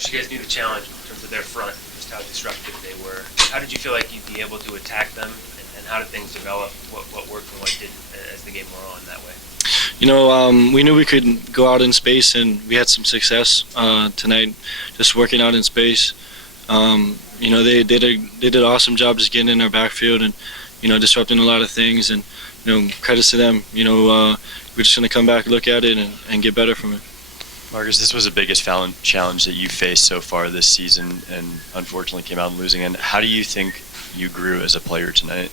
Marcus, you guys knew the challenge in terms of their front, just how disruptive they were. How did you feel like you'd be able to attack them, and how did things develop? What worked and what didn't as the game wore on that way? We knew we could go out in space, and we had some success tonight, just working out in space. They did an awesome job just getting in our backfield and disrupting a lot of things. And credits to them. We're just going to come back, look at it, and get better from it. Marcus, this was the biggest challenge that you faced so far this season, and unfortunately came out losing. And how do you think you grew as a player tonight?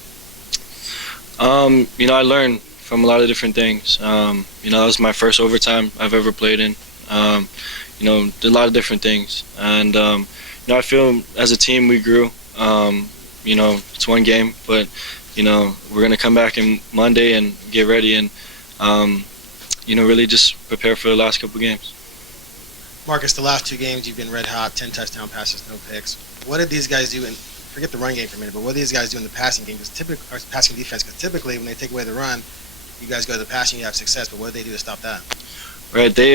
I learned from a lot of different things. That was my first overtime I've ever played in. Did a lot of different things, and I feel as a team we grew. It's one game, but we're gonna come back on Monday and get ready and really just prepare for the last couple games. Marcus, the last 2 games you've been red hot, 10 touchdown passes, no picks. What did these guys do? And forget the run game for a minute, but what did these guys do in the passing game? Or passing defense? Because typically when they take away the run, you guys go to the passing, you have success. But what did they do to stop that? Right. They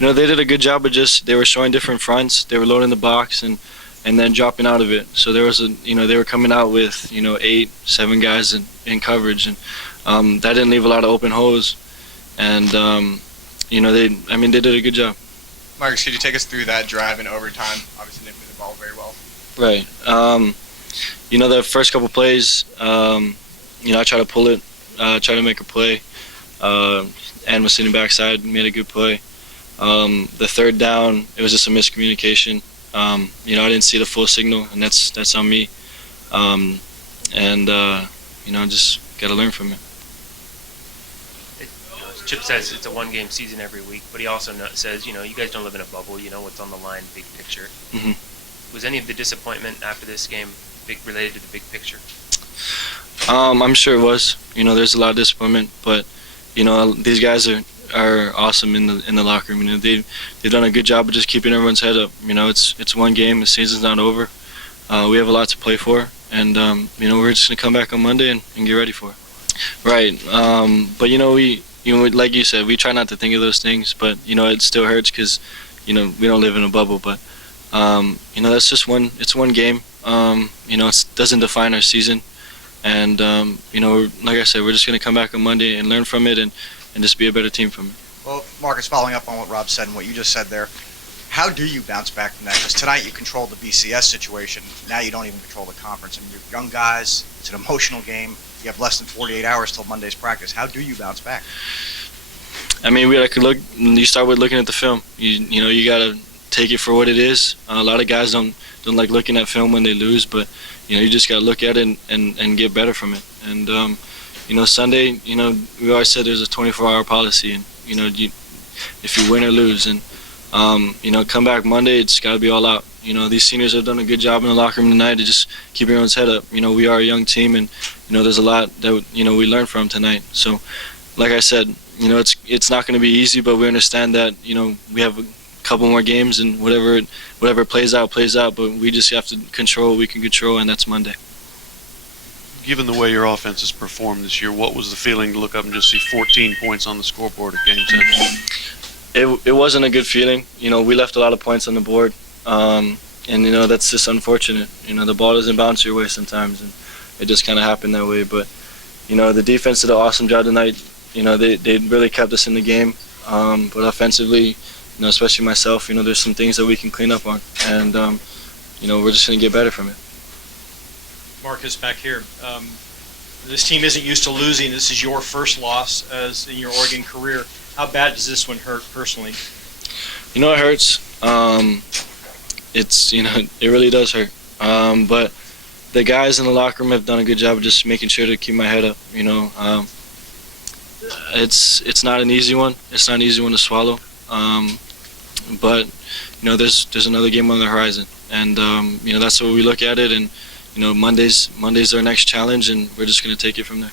they did a good job of they were showing different fronts. They were loading the box and then dropping out of it. So there was they were coming out with 8, 7 guys in coverage, and that didn't leave a lot of open holes. And they did a good job. Marcus, could you take us through that drive in overtime? Obviously, they moved the ball very well. Right. The first couple plays, I try to pull it, try to make a play. And was sitting backside, made a good play. The third down, it was just a miscommunication. I didn't see the full signal, and that's on me. Just got to learn from it. Chip says it's a one-game season every week, but he also says, you guys don't live in a bubble. You know what's on the line, big picture. Mm-hmm. Was any of the disappointment after this game related to the big picture? I'm sure it was. There's a lot of disappointment, but these guys are awesome in the locker room. They've done a good job of just keeping everyone's head up. It's one game. The season's not over. We have a lot to play for, and we're just gonna come back on Monday and get ready for it. Right. But like you said, we try not to think of those things, but it still hurts because we don't live in a bubble. But that's just one. It's one game. It doesn't define our season. And, like I said, we're just going to come back on Monday and learn from it and just be a better team from it. Well, Marcus, following up on what Rob said and what you just said there, how do you bounce back from that? Because tonight you controlled the BCS situation. Now you don't even control the conference. You're young guys. It's an emotional game. You have less than 48 hours till Monday's practice. How do you bounce back? You start with looking at the film. You got to take it for what it is. A lot of guys don't like looking at film when they lose, but you just got to look at it and get better from it. And Sunday, we always said there's a 24-hour policy, and if you win or lose, and come back Monday, it's got to be all out. These seniors have done a good job in the locker room tonight to just keep everyone's head up. We are a young team, and there's a lot that we learned from tonight. So, like I said, it's not going to be easy, but we understand that we have a couple more games, and whatever plays out. But we just have to control what we can control, and that's Monday. Given the way your offense has performed this year, what was the feeling to look up and just see 14 points on the scoreboard at game 10? It wasn't a good feeling. We left a lot of points on the board, and that's just unfortunate. The ball doesn't bounce your way sometimes, and it just kind of happened that way. But the defense did an awesome job tonight. They really kept us in the game, but offensively, especially myself, there's some things that we can clean up on, and we're just going to get better from it. Marcus, back here, this team isn't used to losing. This is your first loss as in your Oregon career. How bad does this one hurt personally? It hurts. It really does hurt. But the guys in the locker room have done a good job of just making sure to keep my head up. It's not an easy one. It's not an easy one to swallow. But there's another game on the horizon, and that's what we look at it. And Monday's our next challenge, and we're just going to take it from there.